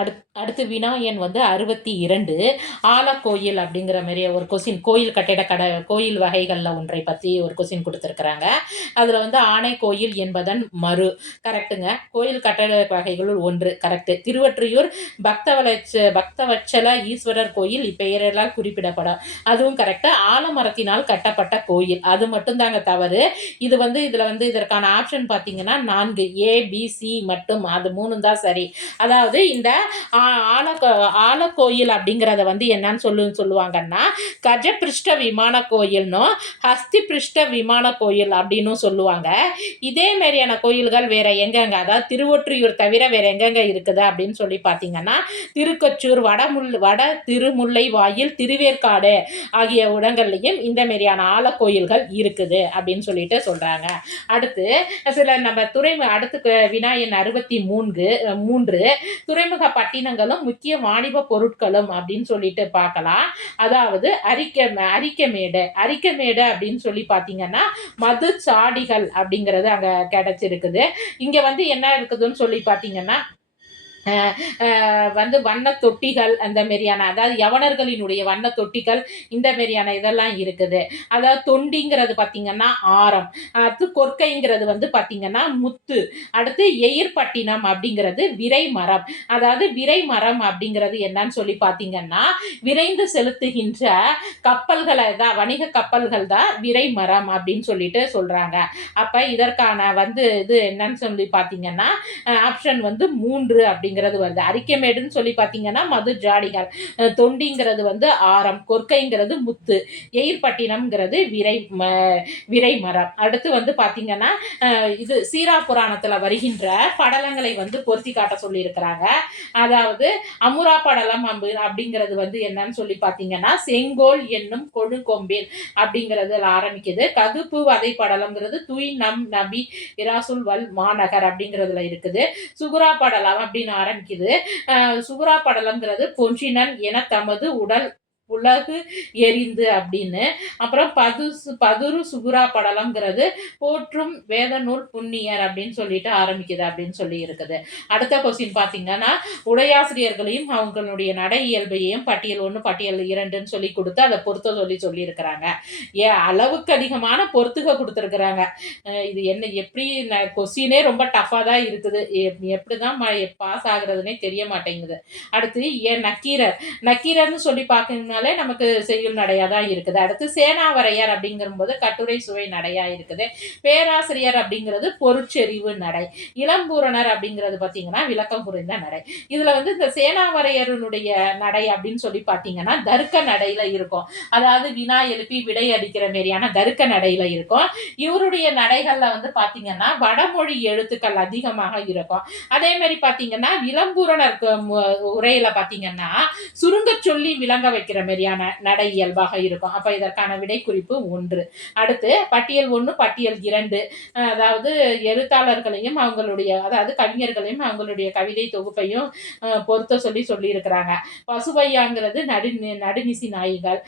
அடுத்து வினா எண் வந்து 62. ஆலக்கோயில் அப்படிங்கிற மாரி ஒரு கொஸ்டின், கோயில் கோயில் வகைகளில் ஒன்றை பற்றி ஒரு கொஸ்டின் கொடுத்துருக்குறாங்க. அதில் வந்து ஆனை கோயில் என்பதன் மறு கரெக்டுங்க. கோயில் கட்டட வகைகளுள் ஒன்று கரெக்டு. திருவொற்றியூர் பக்தவச்சல ஈஸ்வரர் கோயில் இப்பெயரெல்லாம் குறிப்பிடப்படும், அதுவும் கரெக்டு. ஆலமரத்தினால் கட்டப்பட்ட கோயில், அது மட்டும்தாங்க தவறு. இது வந்து இதில் வந்து இதற்கான ஆப்ஷன் பார்த்தீங்கன்னா 4 ஏபிசி மட்டும், அது 3 தான் சரி. அதாவது இந்த ஆலக்கோயில் அப்படிங்கிறத வந்து என்னன்னு சொல்லுவாங்கன்னா கஜபிருஷ்ட விமான கோயில்னும் ஹஸ்தி பிருஷ்ட விமான கோயில் அப்படின்னும் சொல்லுவாங்க. இதே மாதிரியான கோயில்கள் வேற எங்கெங்க, அதாவது திருவொற்றியூர் தவிர வேற எங்கெங்க இருக்குது அப்படின்னு சொல்லி பார்த்தீங்கன்னா திருக்கொச்சூர், வட திருமுல்லை வாயில், திருவேற்காடு ஆகிய இடங்கள்லையும் இந்த மாதிரியான ஆலக்கோயில்கள் இருக்குது அப்படின்னு சொல்லிட்டு சொல்றாங்க. அடுத்து சில நம்ம அடுத்து வினா எண் 63 துறைமுக பட்டினங்களும் முக்கிய வாணிப பொருட்களும் அப்படின்னு சொல்லிட்டு பார்க்கலாம். அதாவது அரிக்கமேடு அப்படின்னு சொல்லி பார்த்தீங்கன்னா மதுச்சாடிகள் அப்படிங்கிறது அங்க கிடைச்சிருக்குது. இங்க வந்து என்ன இருக்குதுன்னு சொல்லி பார்த்தீங்கன்னா வந்து வண்ண தொட்டிகள், அந்த மாரியான, அதாவது யவனர்களினுடைய வண்ண தொட்டிகள், இந்த மாரியான இதெல்லாம் இருக்குது. அதாவது தொண்டிங்கிறது பார்த்தீங்கன்னா ஆரம், அடுத்து கொற்கைங்கிறது வந்து பார்த்தீங்கன்னா முத்து, அடுத்து எயிர்பட்டினம் அப்படிங்கிறது விரை மரம். அதாவது விரை மரம் அப்படிங்கிறது என்னன்னு சொல்லி பார்த்தீங்கன்னா விரைந்து செலுத்துகின்ற கப்பல்களை தான், வணிக கப்பல்கள் தான் விரை மரம் அப்படின்னு சொல்லிட்டு சொல்றாங்க. அப்ப இதற்கான வந்து இது என்னன்னு சொல்லி பார்த்தீங்கன்னா ஆப்ஷன் வந்து 3 அப்படிங்கிறது வருது. அரிக்கமேடுன்னு சொல்லி பார்த்தீங்கன்னா மது ஜாடிகள், தொண்டிங்கிறது வந்து ஆரம், கொற்கைங்கிறது முத்து, எயிர்பட்டினம்ங்கிறது விரை மரம். அடுத்து வந்து பார்த்தீங்கன்னா இது சீரா புராணத்தில் வருகின்ற படலங்களை வந்து பொருத்தி காட்ட சொல்லியிருக்கிறாங்க. அதாவது அமுரா படலம் அப்படிங்கிறது வந்து என்னன்னு சொல்லி பார்த்தீங்கன்னா செங்கோல் என்னும் கொழுங்கொம்பில் அப்படிங்கிறது ஆரம்பிக்குது. ககுப்பு வதை படலம்ங்கிறது துய் நம் நபி இராசுல் வல் மாநகர் அப்படிங்கிறதுல இருக்குது. சுகுரா படலம் அப்படின்னு ஆரம்பிக்குது. சுகுரா படலம்ங்கிறது பொன்றினன் என தமது உலகு எரிந்து அப்படின்னு. அப்புறம் பதுரு சுகுரா படலம்ங்கிறது போற்றும் வேதநூல் புண்ணியர் அப்படின்னு சொல்லிட்டு ஆரம்பிக்குது அப்படின்னு சொல்லி இருக்குது. அடுத்த கொஸ்டின் பார்த்தீங்கன்னா உடையாசிரியர்களையும் அவங்களுடைய நடை இயல்பையும் பட்டியல் 1 பட்டியல் 2ன்னு சொல்லி கொடுத்து அதை பொருத்த சொல்லி இருக்கிறாங்க. அளவுக்கு அதிகமான பொறுத்துக கொடுத்துருக்குறாங்க. இது என்ன எப்படி கொஸ்டினே ரொம்ப டஃபாக தான் இருக்குது, எப்படிதான் பாஸ் ஆகுறதுனே தெரிய மாட்டேங்குது. அடுத்து நக்கீரர்னு சொல்லி பார்க்கணும்னாலே நமக்கு செய்யுள் நடையா தான் இருக்குது. அடுத்து சேனாவரையர் அப்படிங்கும்போது கட்டுரை சுவை நடையா இருக்குது. பேராசிரியர் அப்படிங்கிறது பொருட்செறிவு நடை. இளம்பூரணர் அப்படிங்கிறது பார்த்தீங்கன்னா விளக்கம் புரிந்த நடை. இதுல வந்து இந்த சேனாவரையருடைய நடை அப்படின்னு சொல்லி பார்த்தீங்கன்னா தர்க்க நடையில இருக்கும். அதாவது வினா எழுப்பி விடை அடிக்கிற மாதிரியான தர்க்க நடையில இருக்கும். இவருடைய நடைகள்ல வந்து பார்த்தீங்கன்னா வடமொழி எழுத்துக்கள் அதிகமாக இருக்கும். அதே மாதிரி பார்த்தீங்கன்னா இளம்பூரணர் உரையில பார்த்தீங்கன்னா சுருங்க சொல்லி விளங்க வைக்கிற மாதிரியான நடை இயல்பாக இருக்கும். அப்ப இதற்கான விடை குறிப்பு 1. அடுத்து பட்டியல் 1 பட்டியல் 2, அதாவது எழுத்தாளர்களையும் அவங்களுடைய, அதாவது கவிஞர்களையும் அவங்களுடைய கவிதை தொகுப்பையும் பொருத்த சொல்லி இருக்கிறாங்க. பசுவையாங்கிறது நடுநிசி நாயிகள்,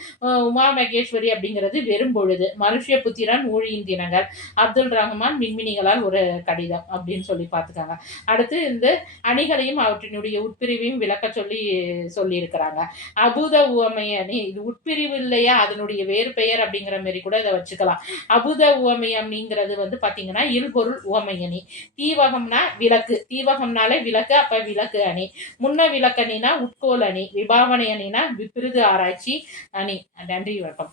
உமா மகேஸ்வரி அப்படிங்கிறது வெறும்பொழுது, மனுஷிய புத்திரன் ஊழியின் தினங்கள், அப்துல் ரஹ்மான் மின்மினிகளால் ஒரு கடிதம் அப்படின்னு சொல்லி பார்த்துக்காங்க. அடுத்து இந்த அணிகளையும் அவற்றினுடைய உட்பிரிவையும் விளக்க சொல்லி இருக்கிறாங்க. அபூத உவமை அணி, இது உட்பிரிவு இல்லையா, அதனுடைய வேறு பெயர் அப்படிங்கிற மாதிரி கூட இதை வச்சுக்கலாம். அபூத உவமை அணிங்கிறது வந்து பார்த்தீங்கன்னா இல்பொருள் உவமை அணி. தீவகம்னா விளக்கு, தீவகம்னாலே விளக்கு, அப்ப விளக்கு அணி. முன்ன விளக்கணினா உட்கோல் அணி. விபாவனை அணினா விருது ஆராய்ச்சி அணி. நன்றி, வணக்கம்.